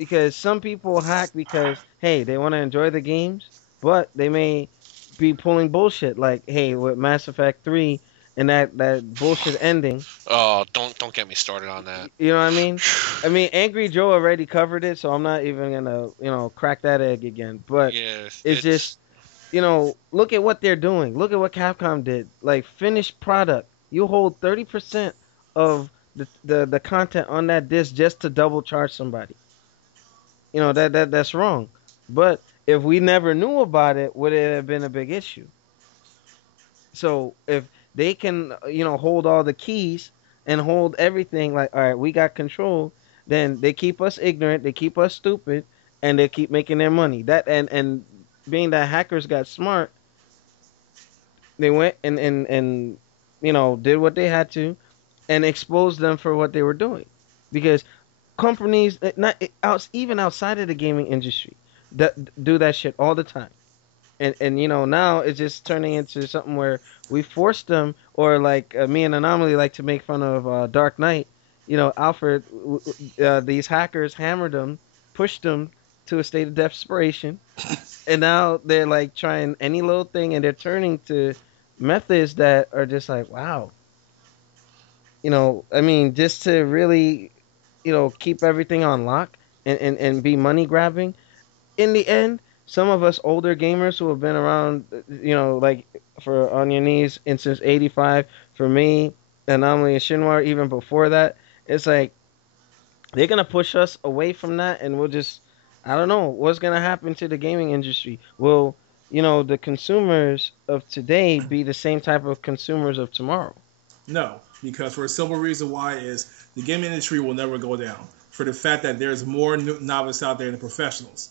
because some people hack because hey, they want to enjoy the games, but they may be pulling bullshit like hey, with Mass Effect 3 and that bullshit ending. Oh, don't get me started on that. You know what I mean? I mean, Angry Joe already covered it, so I'm not even gonna crack that egg again. But Yeah, it's it's just look at what they're doing. Look at what Capcom did. Like finished product, you hold 30% of the content on that disc just to double charge somebody. That's wrong. But if we never knew about it, would it have been a big issue? So if they can, hold all the keys and hold everything, like, all right, we got control, then they keep us ignorant, they keep us stupid, and they keep making their money. That and being that hackers got smart, they went and did what they had to, and exposed them for what they were doing, because companies, not out even outside of the gaming industry, that do that shit all the time. And now it's just turning into something where we force them, or like me and Anomaly like to make fun of Dark Knight. Alfred, these hackers hammered them, pushed them to a state of desperation, and now they're like trying any little thing, and they're turning to methods that are just like, wow. I mean, just to really, keep everything on lock and be money grabbing. In the end, some of us older gamers who have been around, like for On Your Knees, and since '85, for me, Anomaly and Shinwar, even before that, it's like they're gonna push us away from that, and we'll just, I don't know, what's gonna happen to the gaming industry. Will the consumers of today be the same type of consumers of tomorrow? No, because for a simple reason why is the gaming industry will never go down. For the fact that there's more novices out there than professionals.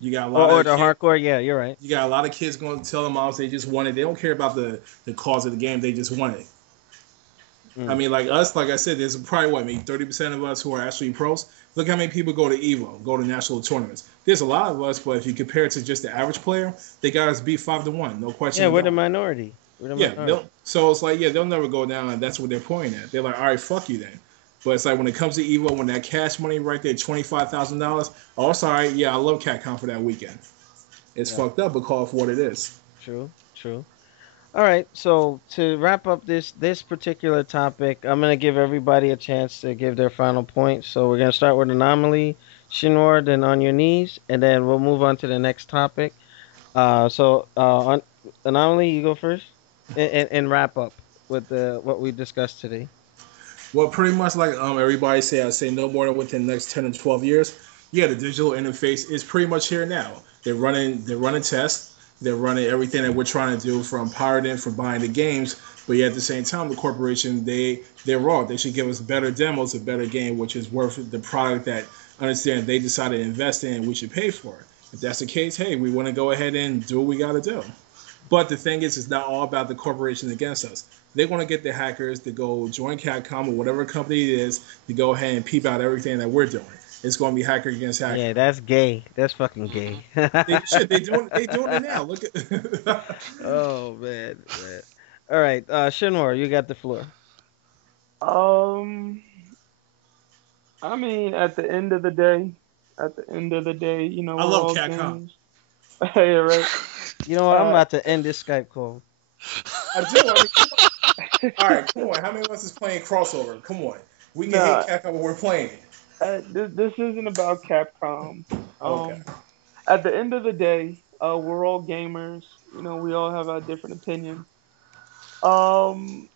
You got a lot Or of the kids. hardcore? Yeah, you're right. You got a lot of kids going to tell their moms they just want it. They don't care about the cause of the game. They just want it. I Mm. mean, like us, like I said, there's probably what, maybe 30% of us who are actually pros. Look how many people go to Evo, go to national tournaments. There's a lot of us, but if you compare it to just the average player, they got us beat 5-1, no question Yeah, we're the about it. minority. We're the Yeah, they'll, minority. so it's like, yeah, they'll never go down, and that's what they're pointing at. They're like, all right, fuck you then. But it's like when it comes to Evo, when that cash money right there, $25,000. Oh, sorry, yeah, I love CatCon for that weekend. It's Yeah, fucked up because of what it is. true, true. All right, so to wrap up this particular topic, I'm gonna give everybody a chance to give their final point. So we're gonna start with Anomaly, Shinwar, then On Your Knees, and then we'll move on to the next topic. On Anomaly, you go first, and wrap up with what we discussed today. Well, pretty much like everybody say, I say no more than within the next 10 and 12 years. Yeah, the digital interface is pretty much here now. They're running tests. They're running everything that we're trying to do from pirating, from buying the games. But yet at the same time, the corporation they're wrong. They should give us better demos, a better game, which is worth the product that understand they decided to invest in and we should pay for it. If that's the case, hey, we want to go ahead and do what we got to do. But the thing is, it's not all about the corporation against us. They want to get the hackers to go join Capcom or whatever company it is to go ahead and peep out everything that we're doing. It's going to be hacker against hacker. Yeah, that's gay. That's fucking hmm gay. They doing it now. Look at Oh man, man. All right, Shinwar, you got the floor. Um, I mean, at the end of the day, I we're love all Capcom. gamers. Yeah, right. You know what? I'm Uh, about to end this Skype call. I do. I mean, come on. All right, come on. How many of us is playing crossover? Come on. We can hate nah, Capcom, but we're playing it. this isn't about Capcom. Okay. Um, at the end of the day, we're all gamers. We all have our different opinions. Um,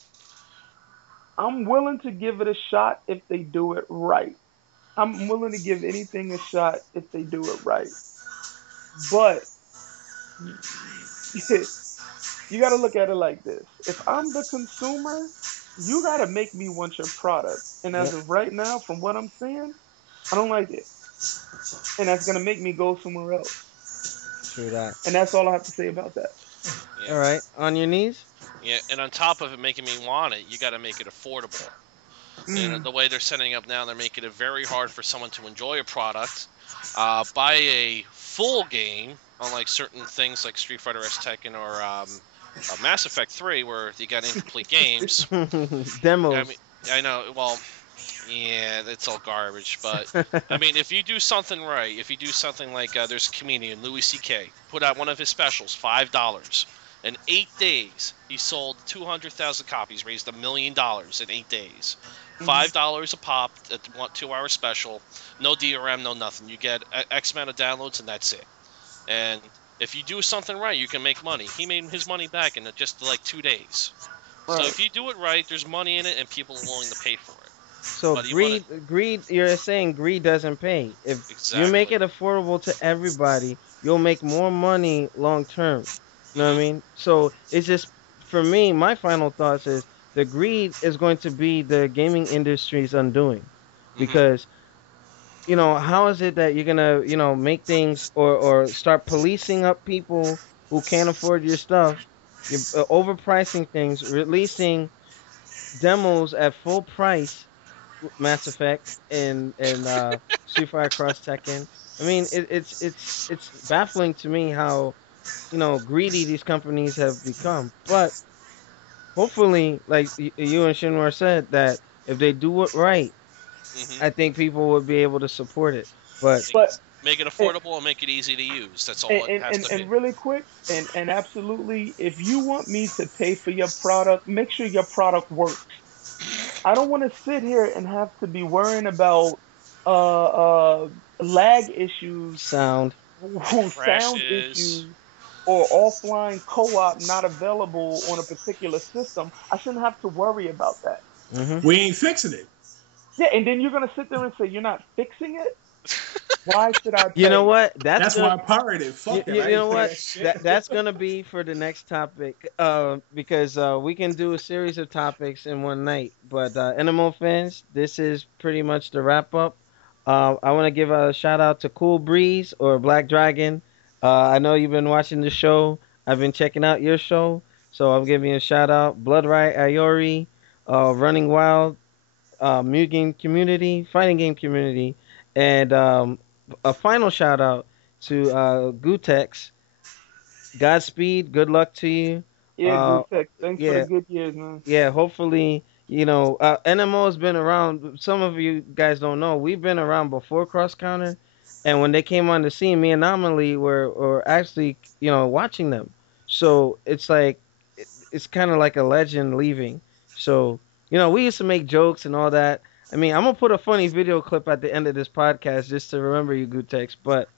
I'm willing to give it a shot if they do it right. I'm willing to give anything a shot if they do it right. But you got to look at it like this. If I'm the consumer, you got to make me want your product. And as Yep, of right now, from what I'm seeing, I don't like it. And that's going to make me go somewhere else. true that. And that's all I have to say about that. All Yeah, right, On Your Knees. yeah, and on top of it making me want it, you got to make it affordable. And Mm, the way they're setting up now, they're making it very hard for someone to enjoy a product, buy a full game, unlike certain things like Street Fighter S Tekken or Mass Effect 3, where you got incomplete games. I mean, Demos. I know. Well, Yeah, it's all garbage. But I mean, if you do something right, if you do something like there's a comedian Louis C.K. put out one of his specials, $5. In 8 days, he sold 200,000 copies, raised $1 million in 8 days. Mhm. $5 a pop, a 2 hour special, no DRM, no nothing. You get X amount of downloads, and that's it. And if you do something right, you can make money. He made his money back in just like 2 days. So Right. if you do it right, there's money in it, and people are willing to pay for it. So But you want to greed. You're saying greed doesn't pay. If you make exactly. it affordable to everybody, you'll make more money long term. You know what I Hmm. mean? So it's just for me. My final thoughts is the greed is going to be the gaming industry's undoing, Hmm. because how is it that you're gonna make things or start policing up people who can't afford your stuff? You're overpricing things, releasing demos at full price, Mass Effect and Street Fighter Cross Tekken. I mean, it's baffling to me how greedy these companies have become. But hopefully, like you and Shinmar said, that if they do it right, Hmm. I think people would be able to support it. But Make, But make it and, affordable and make it easy to use. That's all and, it has to be. and really quick and absolutely, if you want me to pay for your product, make sure your product works. I don't want to sit here and have to be worrying about uh lag issues, sound. sound Crashes. issues, or offline co-op not available on a particular system. I shouldn't have to worry about that. Hmm. We ain't fixing it. Yeah, and then you're gonna sit there and say you're not fixing it. Why should I You know pay? what? That's That's why gonna. I pirated. Fuck that. I You ain't know paying what? that shit. That's gonna be for the next topic. Because we can do a series of topics in one night. But NMO fans, this is pretty much the wrap up. I want to give a shout out to Cool Breeze or Black Dragon. I know you've been watching the show. I've been checking out your show, so I'm giving you a shout out. Blood Riot Ayori, Running Wild, Mu Game Community, Fighting Game Community, and a final shout out to Gootecks. Godspeed. Good luck to you. Yeah, Uh, Gootecks. Thanks for the yeah, good years, man. yeah. Hopefully, NMO has been around. Some of you guys don't know. We've been around before Cross Counter, and when they came on the scene, me and Anomaly were actually watching them. So it's like it's kind of like a legend leaving. So we used to make jokes and all that. I mean, I'm gonna put a funny video clip at the end of this podcast just to remember you, Gutex. But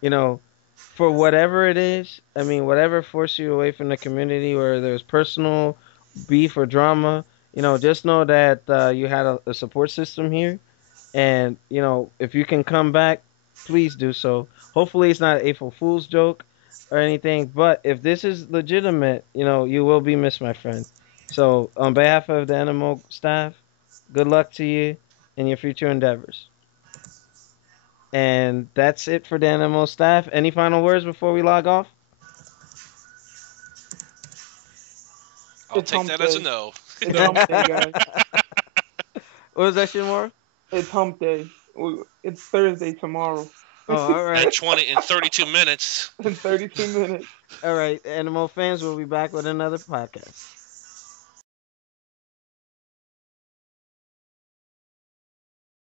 you know, for whatever it is, I mean, whatever forced you away from the community, where there's personal beef or drama, just know that you had a support system here, and if you can come back, please do so. Hopefully, it's not an April Fool's joke or anything, but if this is legitimate, you will be missed, my friend. So, on behalf of the Animal staff, good luck to you in your future endeavors. And that's it for the NMO staff. Any final words before we log off? I'll It's take hump that as a day. no. It's No. hump day, guys. What was that, Shimura? It's hump day. It's Thursday tomorrow. Oh, all At right. 20 in 32 minutes. In 32 minutes. All right. Animal fans, we'll be back with another podcast.